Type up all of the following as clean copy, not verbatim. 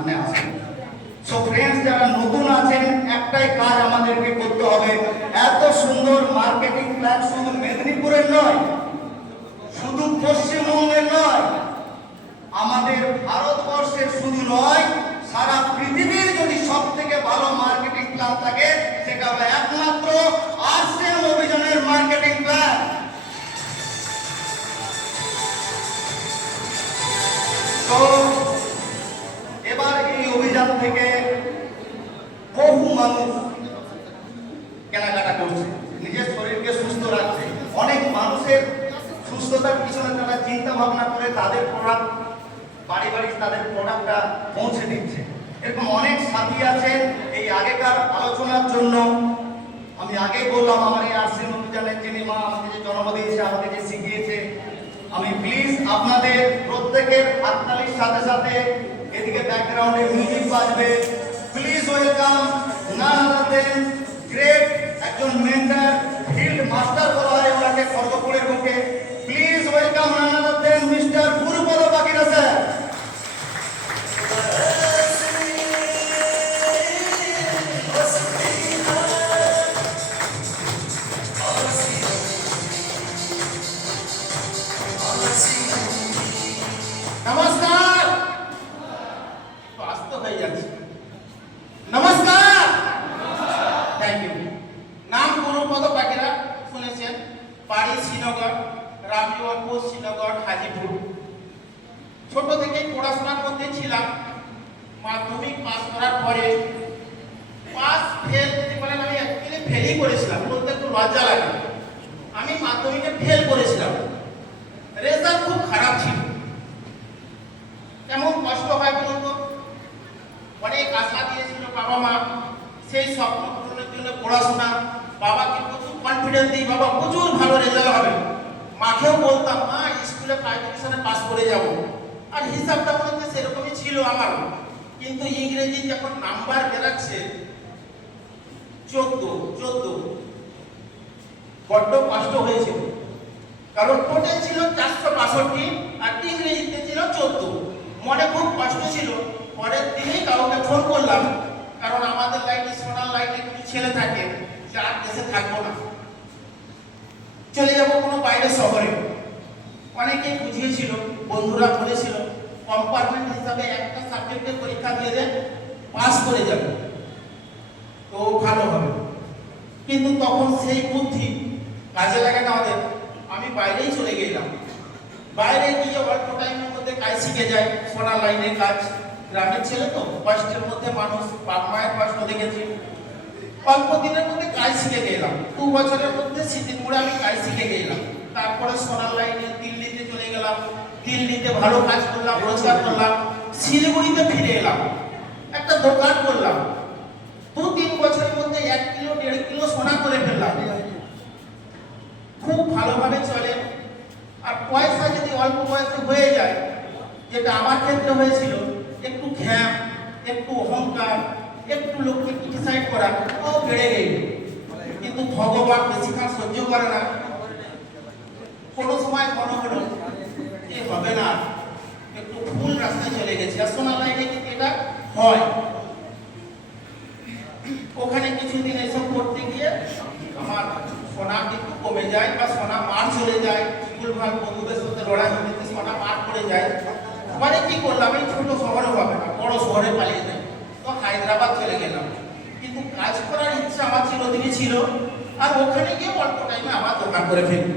সামনে আসবে। So friends, যারা নতুন আছেন, একটাই কাজ আমাদেরকে করতে হবে, এত সুন্দর মার্কেটিং প্ল্যান শুধু মেদিনীপুরের নয়, শুধু পশ্চিমবঙ্গের নয়, আমাদের ভারতবর্ষের শুধু নয়, সারা পৃথিবীর যদি সব থেকে ভালো মার্কেটিং প্ল্যান থাকে সেটা হলো একমাত্র আরসিএম অভিযানের মার্কেটিং প্ল্যান। তো এবার এই অভিযান থেকে বহু মানুষ কেনাকাটা করছে, নিজের শরীরকে সুস্থ রাখছে। অনেক মানুষের সুস্থতার পিছনে তারা চিন্তা ভাবনা করে তাদের প্রোডাক্ট বাড়ি বাড়ি তাদের প্রোডাক্টটা পৌঁছে দিচ্ছে। এরকম অনেক সাথী আছেন। এই আগেকার আলোচনার জন্য আমি আগেই বললাম, আমার এই আরসিএম অভিযানের যিনি মা আমাকে যে জন্ম দিয়েছে, আমাকে যে শিখিয়েছে, আমি প্লিজ আপনাদের প্রত্যেকের হাততালির সাথে সাথে এদিকে ব্যাকগ্রাউন্ডে মিউজিক বাজবে। Please welcome none other than great একজন মেন্টর, ফিল্ড মাস্টার বলা হয় ওনাকে খড়গপুরের বুকে। Please welcome none other than mister Gurupada Bakira sir. নমস্কার। বাস্তব হয়ে যাচ্ছে। নমস্কার। Thank you. নাম গুরুপদ বাকিরা, শুনেছেন। বাড়ি শ্রীনগর, রামজীবনপুর, শ্রীনগর, হাজিপুর। ছোট থেকেই পড়াশোনার মধ্যে ছিলাম। মাধ্যমিক পাস করার পরে পাস ফেল যদি বলেন, আমি অ্যাকচুয়ালি ফেলই করেছিলাম, বলতে একটু লজ্জা লাগে। আমি মাধ্যমিকে ফেল করেছিলাম, রেজাল্ট খুব খারাপ ছিল। কেমন কষ্ট হয় বলুন তো। অনেক আশা দিয়েছিল বাবা মা, সেই স্বপ্ন পূরণের জন্য পড়াশোনা। বাবাকে প্রচুর কনফিডেন্স দিই, বাবা প্রচুর ভালো রেজাল্ট হবে। মাকেও বলতাম, মা স্কুলে ফার্স্ট ডিভিশনে পাস করে যাব। আর হিসাবটা মনে হচ্ছে সেরকমই ছিল আমার। কিন্তু ইংরেজি যখন নাম্বার বেরাচ্ছে 14 বড্ড কষ্ট হয়েছিল। কারণ টোটাল ছিল 462 আর ইংরেজিতে ছিল 14। মনে খুব কষ্ট ছিল। পরের দিনেই কাউকে ফোন করলাম, কারণ আমাদের লাইনে, সোনার লাইনে কিছু ছেলে থাকে যে আর দেশে থাকবো না, চলে যাব কোনো বাইরের শহরে। অনেকেই বুঝিয়েছিল, বন্ধুরা বলেছিল কম্পার্টমেন্ট হিসাবে একটা সাবজেক্টের পরীক্ষা দিয়ে দেন, পাস করে যাবে তো ভালো হবে। কিন্তু তখন সেই বুদ্ধি কাজে লাগে না আমাদের। আমি বাইরেই চলে গেলাম। বাইরে গিয়ে অল্প টাইমের মধ্যে কাজ শিখে যায়। সোনার লাইনে কাজ, গ্রামের ছেলে তো, কষ্টের মধ্যে মানুষ, বাপ মায়ের কষ্ট দেখেছি। অল্প দিনের মধ্যে কাজ শিখে গেলাম। 2 বছরের মধ্যে সিদ্দিকপুরে আমি কাজ শিখে গেলাম। তারপরে সোনার লাইনে দিল্লিতে চলে গেলাম। দিল্লিতে ভালো কাজ করলাম, রোজগার করলাম। শিলিগুড়িতে ফিরে এলাম, একটা দোকান করলাম। 2-3 বছরের মধ্যে 1 কিলো 1.5 কিলো সোনা করে ফেললাম। খুব ভালোভাবে চলে। আর পয়সা যদি অল্প বয়সে হয়ে যায়, যেটা আমার ক্ষেত্রে হয়েছিল, একটু ঘ্যাম, একটু অহংকার, একটু লোককে ক্রিটিসাইড করা, ও বেড়ে গেল। কিন্তু ভগবান বেশিক্ষণ সহ্য করে না। কোনো সময় মনে হলো যে হবে না, একটু ভুল রাস্তায় চলে গেছে। আর সোনার লাইনে কিন্তু এটা হয়। ওখানে কিছুদিন এসব করতে গিয়ে আমার সোনা একটু কমে যায়, বা সোনা মার চলে যায়। ভুলভাল বন্ধুদের সাথে লড়াই হতে সোনা মার পড়ে যায়। মানে কি করলাম, এই ছোট শহরে হবে না, বড় শহরে পালিয়ে যাই। তো হায়দ্রাবাদ চলে গেলাম। কিন্তু কাজ করার ইচ্ছা আমার চিরদিনই ছিল। আর ওখানে গিয়ে অল্প টাইমে আবার দোকান করে ফেলি।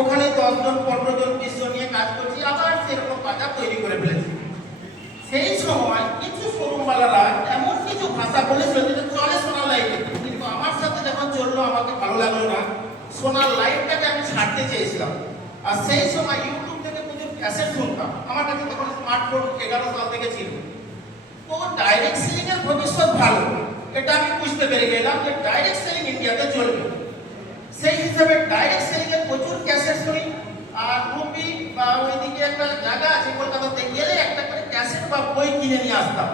ওখানে 10 জন 15 জন 20 জন নিয়ে কাজ করছি। আবার সেরকম বাজার তৈরি করে ফেলেছি। সেই সময় কিছু শোরুমওয়ালারা এমন কিছু ভাষা বলেছিল যেটা চলে সোনার লাইনে, কিন্তু আমার সাথে যখন চললো আমাকে ভালো লাগলো না। সোনার লাইনটাকে আমি ছাড়তে চেয়েছিলাম। আর সেই সময় ইউটিউব থেকে প্রচুর ক্যাসেট শুনতাম। আমার কাছে তখন স্মার্টফোন 11 সাল থেকে ছিল। তো ডাইরেক্ট সেলিং এর ভবিষ্যৎ ভালো, এটা আমি বুঝতে পেরে গেলাম যে ডাইরেক্ট সেলিং ইন্ডিয়াতে চলবে। সেই হিসাবে ডাইরেক্ট সেলিং এর প্রচুর ক্যাসেট শুনি। আর রুপি বা ওইদিকে একটা জায়গা আছে কলকাতাতে, গেলে একটা করে ক্যাসেট বা বই কিনে নিয়ে আসতাম।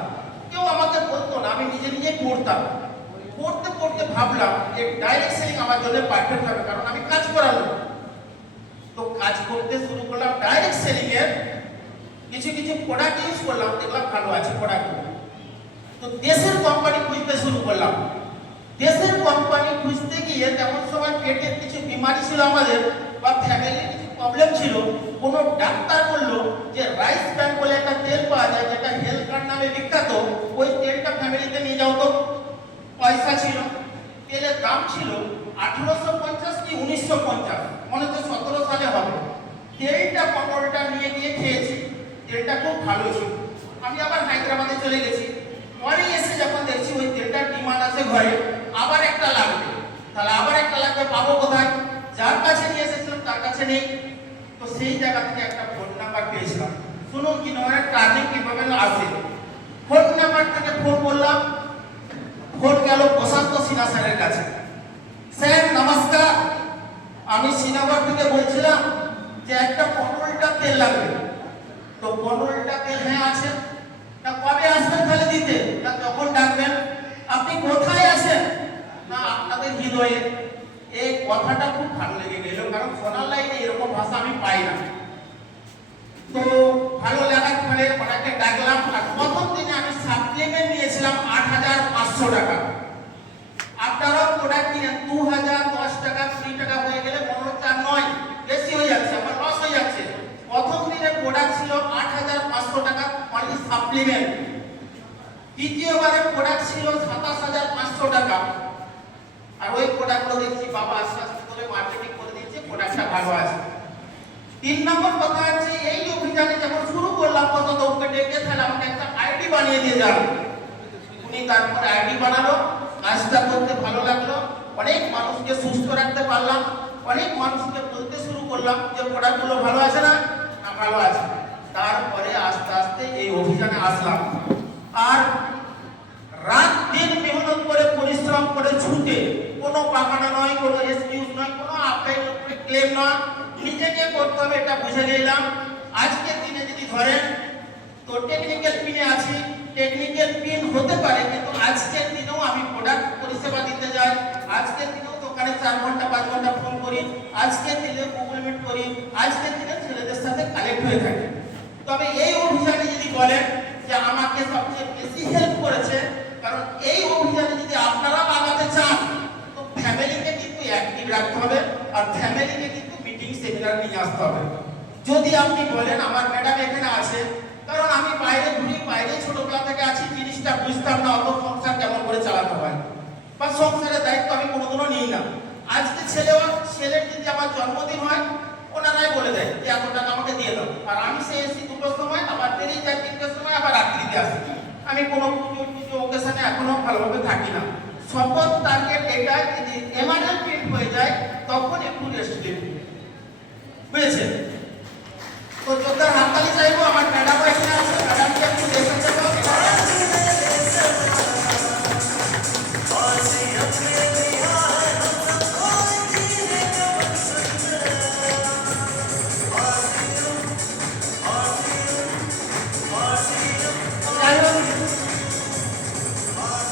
কেউ আমাকে বলতো না, আমি নিজে নিজেই পড়তাম। পড়তে পড়তে ভাবলাম যে ডাইরেক্ট সেলিং আমার জন্য পারফেক্ট হবে, কারণ আমি কাজ করালাম। তো কাজ করতে শুরু করলাম ডাইরেক্ট সেলিং এর। কিছু কিছু প্রোডাক্ট ইউজ করলাম, দেখলাম ভালো আছে প্রোডাক্ট। তো দেশের কোম্পানি খুঁজতে শুরু করলাম। দেশের কোম্পানি খুঁজতে গিয়ে তেমন সময় পেটের কিছু বিমারি ছিল আমাদের, বা ফ্যামিলির কিছু প্রবলেম ছিল। কোনো ডাক্তার বললো যে রাইস ব্র্যান বলে একটা তেল পাওয়া যায়, যেটা হেলথ কার্ড নামে বিখ্যাত, ওই তেলটা ফ্যামিলিতে নিয়ে যাও তো। পয়সা ছিল, তেলের দাম ছিল 1850 কি 1950, মনে হচ্ছে 17 সালে হবে। তেলটা পটলটা নিয়ে গিয়ে খেয়েছি, তেলটা খুব ভালো ছিল। আমি আবার হায়দ্রাবাদে চলে গেছি। পরে এসে যখন দেখছি ওই তেলটার ডিমান্ড আছে ঘরে, আবার একটা লাগবে, তাহলে আবার একটা লাগবে, পাবো কোথায়? যার কাছে নিয়ে এসেছিলাম তার কাছে নেই। তো সেই জায়গা থেকে একটা ফোন নাম্বার পেয়েছিলাম। শুনুন কি নয় টার্নিং কিভাবে আসে। ফোন নাম্বার থেকে ফোন করলাম, ফোন গেল প্রশান্ত সিনহা স্যারের কাছে। স্যার নমস্কার, আমি শ্রীনগর থেকে বলছিলাম যে একটা পটলটা তেল লাগবে। তো পটলটা তেল হ্যাঁ আছে। না কবে আসবেন তাহলে দিতে? না যখন ডাকবেন। আপনি কোথায় আছেন? না আপনাদের হৃদয়ে। এই কথাটা খুব ভালো লেগে গেল, কারণ ফোনার লাইনে এরকম ভাষা আমি পাই না। তো ভালো লাগার ফলে ওনাকে ডাকলাম। আর প্রথম দিনে আমি সাপ্লিমেন্ট নিয়েছিলাম 8500 টাকা। আপনারাও প্রোডাক্ট কিনেন 2000, 10 টাকা 20 টাকা হয়ে গেলে মনে হচ্ছে আর নয়, বেশি হয়ে যাচ্ছে, আমার লস হয়ে যাচ্ছে। প্রথম দিনে প্রোডাক্ট ছিল 8500 টাকা অনলি সাপ্লিমেন্ট। দ্বিতীয়বারে প্রোডাক্ট ছিল 27500 টাকা। আর ওই প্রোডাক্টগুলো দেখছি বাবা আস্তে আস্তে করে মার্কেটিং করে দিচ্ছে, প্রোডাক্টটা ভালো আছে। 3 নম্বর কথা হচ্ছে এই অভিযানে যখন শুরু করলাম, প্রথম ওকে ডেকে তাহলে আমাকে একটা আইডি বানিয়ে দিয়ে যান। উনি তারপরে আইডি বানালো, কাজটা করতে ভালো লাগলো। অনেক মানুষকে সুস্থ রাখতে পারলাম। অনেক মানুষকে বলতে শুরু করলাম যে প্রোডাক্টগুলো ভালো আছে না? না ভালো আছে। তারপরে আস্তে আস্তে এই অভিযানে আসলাম। আর রাত দিন মেহনত করে পরিশ্রম করে ছুটে, কোনো বাহানা নয়, কোনো এক্সকিউজ নয়, কোনো আপ্যায়ন ক্লেম নয়, নিজেকে করতে হবে, এটা বুঝে নিলাম। আজকের দিনে যদি ধরেন তো টেকনিক্যাল পিনে আছি, টেকনিক্যাল পিন হতে পারে, কিন্তু আজকের দিনেও আমি প্রোডাক্ট পরিষেবা দিতে যাই। আজকের দিনেও দোকানে 4 ঘন্টা 5 ঘন্টা ফোন করি, আজকের দিনে গুগল মিট করি, আজকের দিনে ছেলেদের সাথে কানেক্ট হয়ে থাকি। তবে এই অভিযানে যদি বলেন যে আমাকে সবচেয়ে বেশি হেল্প করেছে, কারণ এই অভিযানে যদি আপনারা লাগাতে চান তো ফ্যামিলিকে কিন্তু অ্যাক্টিভ রাখতে হবে, আর ফ্যামিলিকে কিন্তু মিটিং সেমিনার নিয়ে আসতে হবে। যদি আপনি বলেন আমার ম্যাডাম এখানে আছে, কারণ আমি বাইরে ঘুরি, বাইরে ছোটবেলা থেকে আছি, জিনিসটা বুঝতাম না অত সংসার কেমন করে চালাতে হয়, বা সংসারের দায়িত্ব আমি কোনোদিনও নিই না। আজকে ছেলের যদি আমার জন্মদিন হয়, ওনারাই বলে দেয় যে এত টাকা আমাকে দিয়ে দাও, আর আমি সে এসি 2টোর সময়, আবার বেরিয়ে যাই 3টের সময়, আবার রাত্রিতে আসি। আমি কোনো পুজো ওকেশনে এখনো ভালোভাবে থাকি না। শপথ টার্গেট এটা, যদি এমআরএল প্রিন্ট হয়ে যায় তখন একটু রেস্ট দেব, বুঝেছেন? তো যোদ্ধার হাততালি চাইবো। আমার ম্যাডাম এখানে আছে, ম্যাডামকে একটু দেখে দেবো।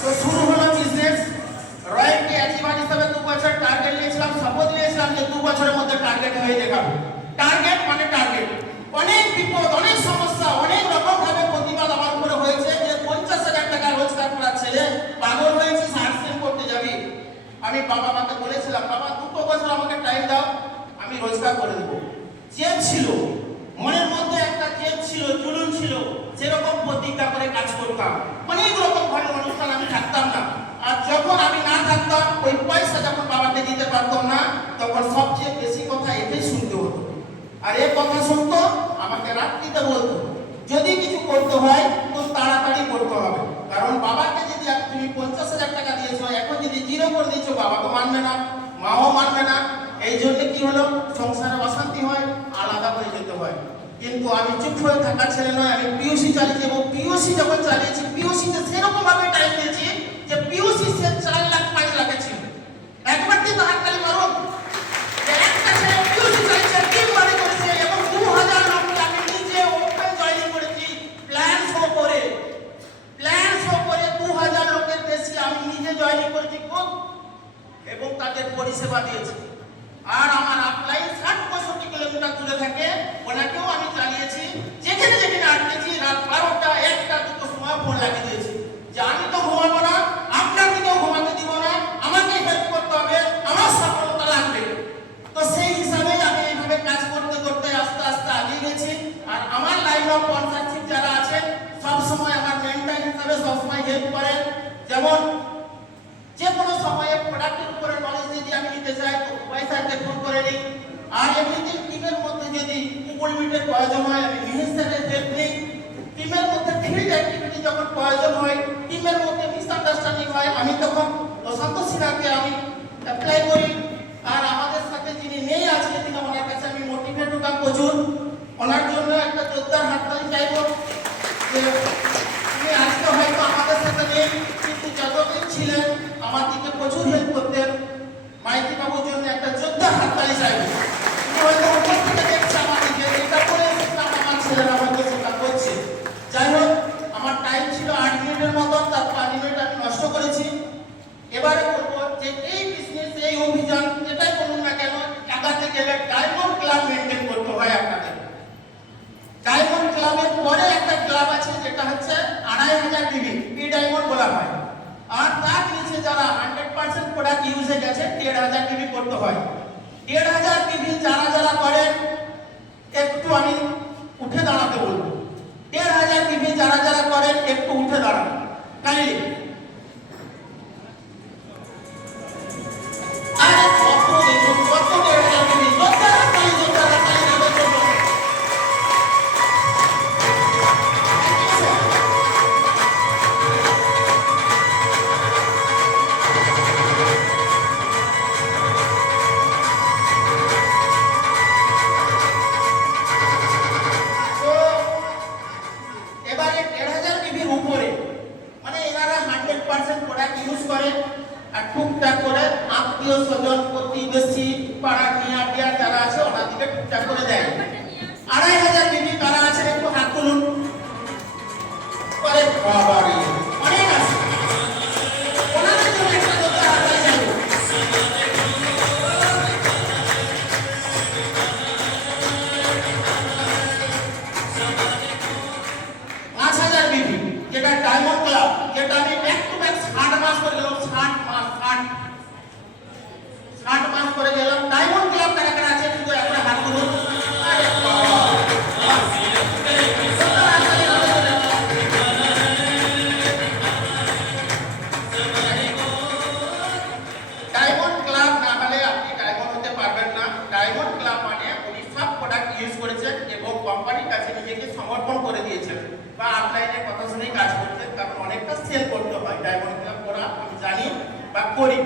তো শুরু হলো বিজনেস। রয়্যালটি অ্যাচিভার হিসেবে 2 বছর টার্গেট নিয়েছিলাম, শপথ নিয়েছিলাম যে 2 বছরের মধ্যে টার্গেট হয়ে দেখাবো। টার্গেট মানে টার্গেট। অনেক বিপদ, অনেক সমস্যা, অনেক রকম ভাবে প্রতিবাদ আমার উপরে হয়েছে যে 50,000 টাকা রোজগার করা ছেলে পাগল হয়েছে, সার্ভিসিং করতে যাবি। আমি বাবা মাকে বলেছিলাম, বাবা 2 বছর আমাকে টাইম দাও, আমি রোজগার করে দেবো। জেদ ছিল, মনের মধ্যে একটা জেদ ছিল, জুলুম ছিল, যেরকম প্রতিজ্ঞা করে কাজ করতাম। অনেক রকম ঘরের অনুষ্ঠান আমি থাকতাম না। আর যখন আমি না থাকতাম, ওই পয়সা যখন বাবাকে দিতে পারতাম না, তখন সবচেয়ে বেশি কথা এটাই শুনতে হতো। আর এই কথা শুনতো, আমাকে রাত্রিতে বলতো যদি কিছু করতে হয় তো তাড়াতাড়ি করতে হবে, কারণ বাবাকে যদি তুমি 50,000 টাকা দিয়েছো, এখন যদি 0 করে দিয়েছো, বাবা তো মানবে না, মাও মানবে না। এই জন্য কি হলো, সংসারে অশান্তি হয়, আলাদা হয়ে যেতে হয়। কিন্তু আমি চুপ হয়ে থাকার ছেলে নয়, আমি পিওসি চালিয়েছি, এবং পিওসি যখন চালিয়েছি, পিওসিতে সেরকম ভাবে টাইম দিয়েছি যে পিওসি সে 4 লাখ 5 লাখে ছিল। একবার কিন্তু হাততালি মারুন। একটা ছেলে পিওসি চালিয়েছে, 3 বারে করেছে, এবং 2000 লোককে আমি নিজে ওপেন জয়েনিং করেছি, প্ল্যান শো করে 2000 লোকের বেশি আমি নিজে জয়েনিং করেছি, এবং তাদের পরিষেবা দিয়েছি। আর আমার আপলাইন 60-65 কিলোমিটার দূরে থাকে, ওনাকেও আমি চালিয়েছি। যেখানে যেখানে আটকেছি, রাত 12টা 1টা 2টোর সময় ফোন লাগিয়ে দিয়েছি। যে আমি তো ঘুমাবো না, আপনাকেও ঘুমাতে দিব না, আমাকে হেল্প করতে হবে, আমার সফলতা লাগবে। তো সেই হিসাবে আমি এইভাবে কাজ করতে করতে আস্তে আস্তে আগিয়ে গেছি। আর আমার লাইন অফ স্পন্সরশিপ যারা আছে সবসময় আমার মেন্টর হিসাবে সবসময় হেল্প করেন। যেমন যে কোনো সময়ে প্রোডাক্টের উপরে নলেজ যদি আমি নিতে চাই তো স্যারকে ফোন করে নিই। আর এমনিতে টিমের মধ্যে যদি গুগল মিটের প্রয়োজন হয় আমি মিহির স্যারের হেল্প নিই। টিমের মধ্যে ফিল্ড অ্যাক্টিভিটি যখন প্রয়োজন হয়, টিমের মধ্যে মিসআন্ডারস্ট্যান্ডিং হয়, আমি তখন প্রশান্ত সিনহাকে আমি অ্যাপ্লাই করি। আর আমাদের সাথে যিনি নেই আজকে দিনে ওনার কাছে আমি মোটিভেট হতাম প্রচুর। ওনার জন্য একটা জোরদার হাততালি চাইব যে উনি আজকে হয়তো আমাদের সাথে নেই, কিন্তু যতদিন ছিলেন আমার দিকে প্রচুর হেল্প করতেন। মাইতি বাবুর জন্য একটা জোরদার হাততালি চাইব। উনি হয়তো উপর থেকে দেখছে আমাদেরকে, এটা করে এসেছিলাম আমার ছেলেরা হয়তো সেটা করছে। যাই হোক, আমার টাইম ছিল 8 মিনিটের মতন, তার 5 মিনিট আমি নষ্ট করেছি। এবারে বলবো যে এই বিজনেস, এই অভিযান যেটাই বলুন না কেন, আগাতে গেলে ডায়মন্ড ক্লাব মেনটেন করতে হয় আপনাদের। ডায়মন্ড ক্লাবের পরে একটা ক্লাব আছে যেটা হচ্ছে 2500 ডিবি, পি ডায়মন্ড বলা হয়। আর তার নিচে যারা 100% প্রোডাক্ট ইউজে গেছে 1500 ডিবি করতে হয়। 1500 ডিবি যারা যারা করেন একটু আমি উঠে দাঁড়াতে বলবো। 1500 ডিবি যারা যারা করেন একটু উঠে দাঁড়ান কালি। আরে কত দেখুন, কত 1500 ডিবি, জোরদার হাততালি দেওয়ার জন্য। তো এবারে 1500 ডিবির উপরে মানে এনারা 100% প্রোডাক্ট ইউজ করে। আর টুকটাক করে আত্মীয় স্বজন, প্রতিবেশী, পাড়া নিয়া যারা আছে ওনাদেরকে টুকটাক করে দেয়। 2500 ডিবি কারা আছে একটু হাত তুলুন। আরে বাবারে, অনেক আছে। ওনাদের জন্য একটা জোরদার হাততালি চাইব। 5000 বিবি যেটা ডায়মন্ড ক্লাব, যেটা আমি ব্যাক টু ব্যাক 60 মাস করে গেলাম। 60 মাস করে গেলাম। ডায়মন্ড ক্লাব কারা কারা আছে কিন্তু একবার হাত তুলুন। আরে বাবা, ডায়মন্ড ক্লাব না হলে আপনি ডায়মন্ড হতে পারবেন না। ডায়মন্ড ক্লাব মানে উনি সব প্রোডাক্ট ইউজ করেছেন এবং কোম্পানির কাছে নিজেকে সমর্পণ করে দিয়েছেন বা আপলাইনে কথা শুনেই কাজ করছেন, কারণ অনেকটা সেল করতে হয় ডায়মন্ড ক্লাব করা আমি জানি বা করি।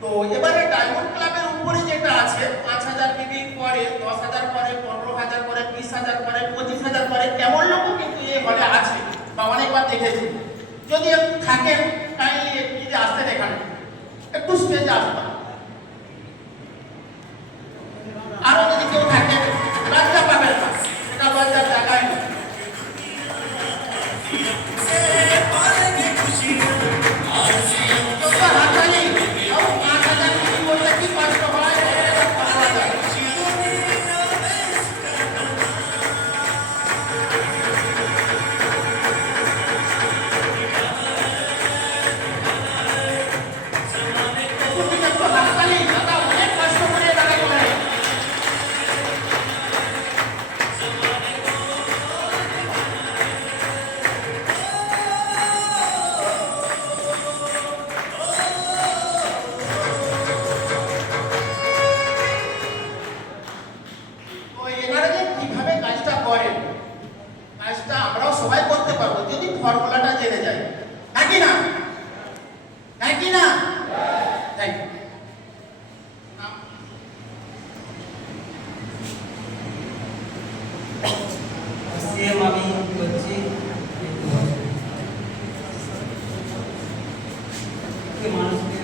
তো এবারে ডায়মন্ড ক্লাবের উপরে যেটা আছে 5000 বিবি পরে 10000 পরে 15000 পরে 20000 পরে 25000 পরে এমন লোকও কিন্তু এই হলে আছে বা অনেকবার দেখেছি। যদি একটু থাকেন কাইন্ডলি একটু যদি আসতে দেখান, একটু স্টেজে আসবেন। আরো যদি কেউ থাকেন লজ্জা পাবেন না, এটা লজ্জার জায়গায় না। হাততালি, 5000 বিবি করলে কি কষ্ট হয়। হাততালি, দাদা অনেক কষ্ট করে দাঁড়াতে হয়। তো এনারা যে কিভাবে কাজটা করেন, কাজটা আমরাও সবাই করতে পারবো যদি ফর্মুলাটা জেনে যাই, নাকি না? নাকি না? Thank you. সেম আমি করছি মানুষকে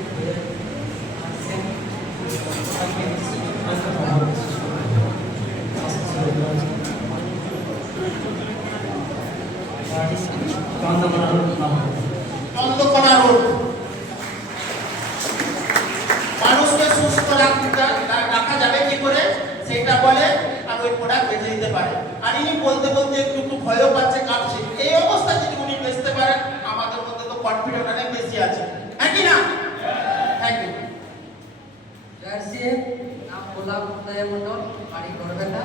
চন্দ্রকোনা রোড মানুষকে সুস্থ রাখা যাবে কি করে সেটা বলে আর ওই প্রোডাক্ট বেঁচে দিতে পারে। আর ইনি বলতে বলতে একটু ভয়ও পাচ্ছে, কাঁপছে। এই অবস্থায় যদি উনি বেঁচতে পারেন আমাদের কনফিডেন্ট অনেক বেশি আছে, হ্যাঁ কি না? Thank you. জার্সি নাম গোলাপ উদয় মন্ডল, বাড়ি গড়বেতা।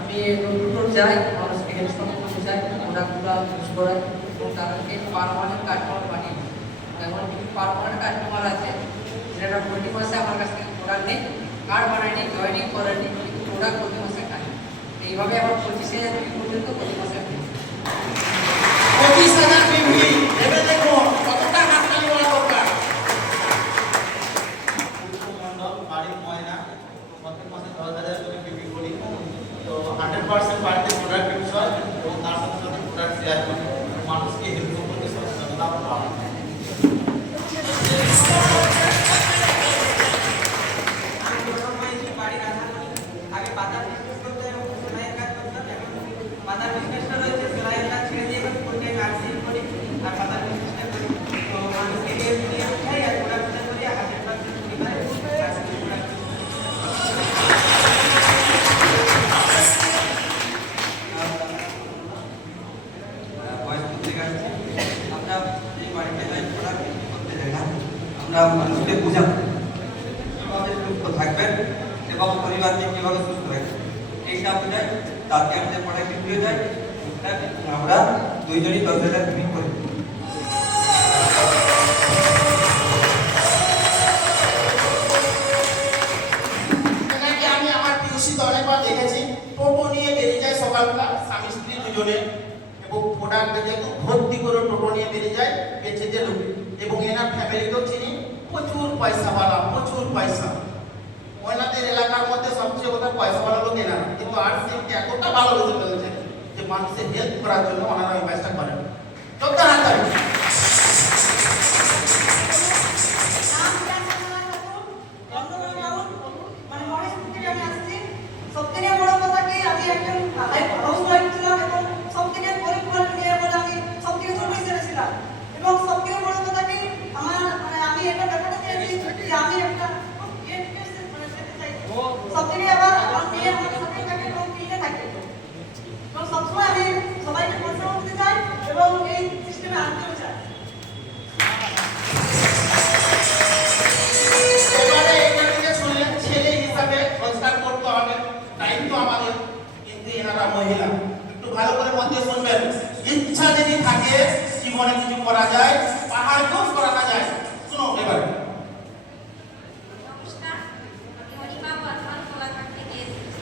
আমি দুটো যাই, মানুষকে হেল্প করতে চাই, প্রোডাক্টগুলো ইউজ করাই এবং তাদেরকে পারমানেন্ট কাস্টমার বানিয়ে দিই। এমন কিছু পারমানেন্ট কাস্টমার আছে যেটা প্রতি মাসে আমার কাছ থেকে প্রোডাক্ট নেই, কার্ড বানায়নি, জয়েনিং করেনি, কিন্তু প্রোডাক্ট প্রতি মাসে খায়। এইভাবে আমার 25,000 পর্যন্ত প্রতি মাসে খাই। 25,000 বিক্রি, ভেবে দেখুন কতটা হাততালি বলা দরকার। মন্ডল বাড়ি ময়না, প্রত্যেক মাসে 10,000 করে বিক্রি করি। তো 100% বাড়িতে প্রোডাক্ট ইউজ হয় এবং তার সাথে সাথে প্রোডাক্ট শেয়ার করি, মানুষকে হেল্প করতে সচেতনতা বাড়াই। বাড়ির আগে পাতার বিজনেস করতে এবং সেলাইয়ের কাজ করতাম। এখন পাতার বিজনেসটা রয়েছে, সেলাইয়ের কাজ ছেড়ে দিয়ে এখন ফুলটাইম নার্সিং করি আর পাতার বিজনেসটা করি। তো মানুষকে হেল্প দিয়ে উঠাই আর প্রোডাক্ট করি, 100% পরিবারে প্রোডাক্ট। আমরা এই বাড়িতে প্রোডাক্ট করতে যাই না, আমরা মানুষকে বোঝাবো কিভাবে সুস্থ থাকবেন এবং পরিবারকে কিভাবে সুস্থ রাখবেন এইটা বোঝাই। তাতে আমাদের প্রোডাক্ট বিক্রি হয়ে যায়, আমরা দুইজনই 10,000 বিক্রি করি। এটাকে আমি আমার টিউশিতে অনেকবার দেখেছি, টোটো নিয়ে বেরিয়ে যায় সকালবেলা স্বামী স্ত্রী দুজনে, এবং প্রোডাক্ট যেহেতু ভর্তি করে টোটো নিয়ে বেরিয়ে যায় বেঁচে যে লোক, এবং এনার ফ্যামিলিকেও চিনি, প্রচুর পয়সাওয়ালা, প্রচুর পয়সা। ওনাদের এলাকার মধ্যে সবচেয়ে ওদের পয়সাওয়ালা লোক এনারা, কিন্তু আর সিমকে এতটা ভালোবেসে ফেলেছে যে মানুষের হেল্প করার জন্য ওনারা ওই কাজটা করেন। চোখটা হাত তালি। সবথেকে বড় কথা কি, আমি একজন হাউস ওয়াইফ ছিলাম এবং সবথেকে গরিব ঘরের মেয়ে বলে আমি সবথেকে ছোট হিসেবে ছিলাম। এবং সবথেকে বড় কথা কি, আমার আমি এটা ব্যাপারটা চেয়েছি যে আমি একটা সবথেকে আবার আমার মেয়ে আমার সাথে থাকে এবং ফিল্ডে থাকে এবং সবসময় আমি সবাইকে পরিশ্রম করতে চাই এবং এই সিস্টেমে আনতেও চাই। এবারে এটা থেকে শুনলেন ছেলে হিসাবে রোজগার করতে হবে, টাইম তো আমাদের, কিন্তু এনারা মহিলা। একটু ভালো করে মন দিয়ে শুনবেন, ইচ্ছা যদি থাকে জীবনে কিছু করা যায়, পাহাড়কেও সরানো যায়। শুনো এবার। নমস্কার, আমি মহিমা বর্মন কোলাঘাট থেকে এসেছি।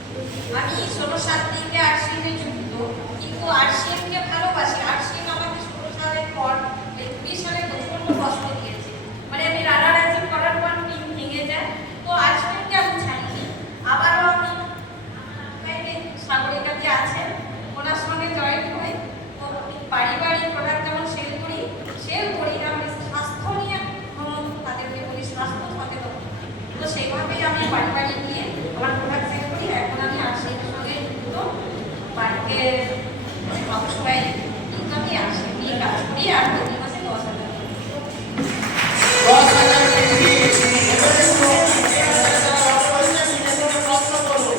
আমি 16 সাল থেকে আরসিএমে যুক্ত, কিন্তু আরসিএমকে ভালোবাসি। আরসিএম আমাকে 16 সালের পর 20 সালে প্রচন্ড কষ্ট দিয়েছে। মানে আমি রানারাইজিং করার পর টিম ভেঙে যায়, তো আরসিএমকে আমি ছাড়িনি। আবারও আমি সাগরিকা যে আছেন ওনার সঙ্গে জয়েন হই, তো বাড়ি বাড়ি প্রোডাক্ট যেমন সেল করি আমি স্বাস্থ্য নিয়ে তাদেরকে বলি স্বাস্থ্য সচেতন। তো সেইভাবেই আমি বাড়ি বাড়ি গিয়ে আমার প্রোডাক্ট সেল করি। এখন আমি আরসিএমের সঙ্গে যুক্ত, বাড়িতে সবসময় ইনকামই আসে, নিয়ে কাজ করি আর প্রতি মাসে 10,000। 10,000 বিক্রি। এবারে শুনো, যারা অর্থ হয়েছে নিজের সঙ্গে প্রশ্ন করুন।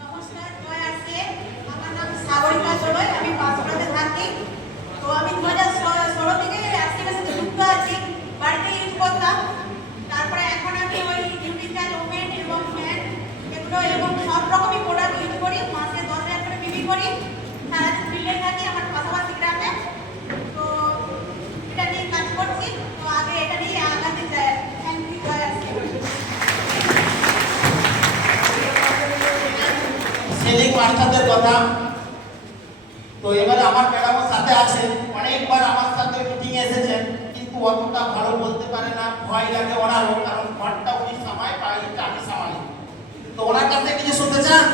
নমস্কার, জয় আসছে। আমার নাম সাগরিকা চড়ই, আমি পাঁচপাড়াতে থাকি। তো আমি 2016 থেকে আজকের সাথে যুক্ত আছি, বাড়িতে ইউজ করতাম। তারপরে এখন আমি ওই নিউট্রিশন ওমেন এবং ম্যান এগুলো এবং সব রকমই প্রোডাক্ট ইউজ করি, মাসে 10,000 করে বিক্রি করি। সারাদিন ফিল্ডে থাকি আমার পাশাপাশি গ্রামে, তো এটা নিয়ে কাজ করছি। তো আগে এটা নিয়ে আগাতে চাই। থ্যাংক ইউ, জয় আসছে। সেলিং মাস্টারদের কথা। তো এবারে আমার ম্যাডামের সাথে আছে, অনেকবার আমার সাথে মিটিং এসেছেন, কিন্তু অতটা ভালো বলতে পারে না, ভয় লাগে ওনারও, কারণ ঘরটা উনি সময় পাই, আমি সামালি। তো ওনার কাছ থেকে কিছু শুনতে চান?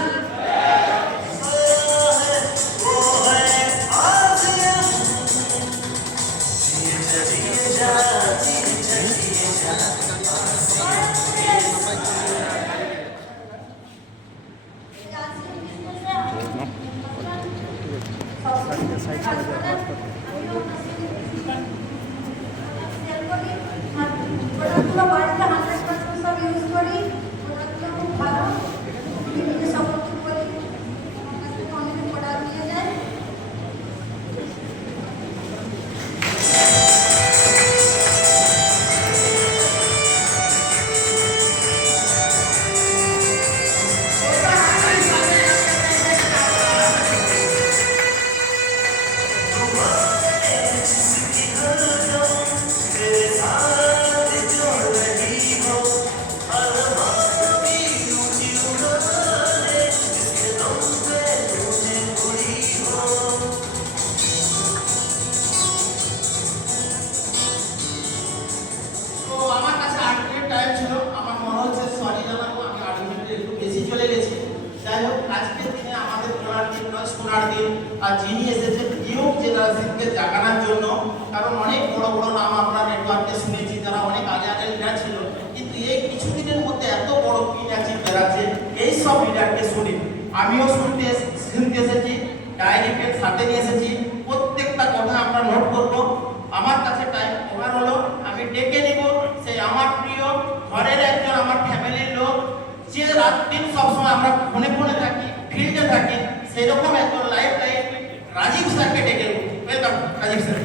প্রোডাক্টগুলো বাড়িতে 100% সব ইউজ করি। প্রোডাক্টগুলো খুব ভালো, বিভিন্ন সাপোর্ট যিনি এসেছেন ইয়ং জেনারেশনকে জাগানোর জন্য। কারণ অনেক বড় বড় নাম আমরা নেটওয়ার্কে শুনেছি যারা অনেক আগে আগে লিডার ছিল, কিন্তু এই কিছুদিনের মধ্যে এত বড় লিডারশিপ বেড়াচ্ছে, এই সব লিডারকে শুনি। আমিও শুনতে এসেছি, ডায়েরি পেন সাথে নিয়ে এসেছি, প্রত্যেকটা কথা আমরা নোট করব। আমার কাছে টাইম ওভার হলো, আমি ডেকে নিব সেই আমার প্রিয় ঘরের একজন, আমার ফ্যামিলির লোক, যে রাত দিন সবসময় আমরা ফোনে ফোনে থাকি, ফিল্ডে থাকি, সেরকম একজন লাইফ রাজীব স্যারকে ডেকে নেব। Welcome Rajib sir.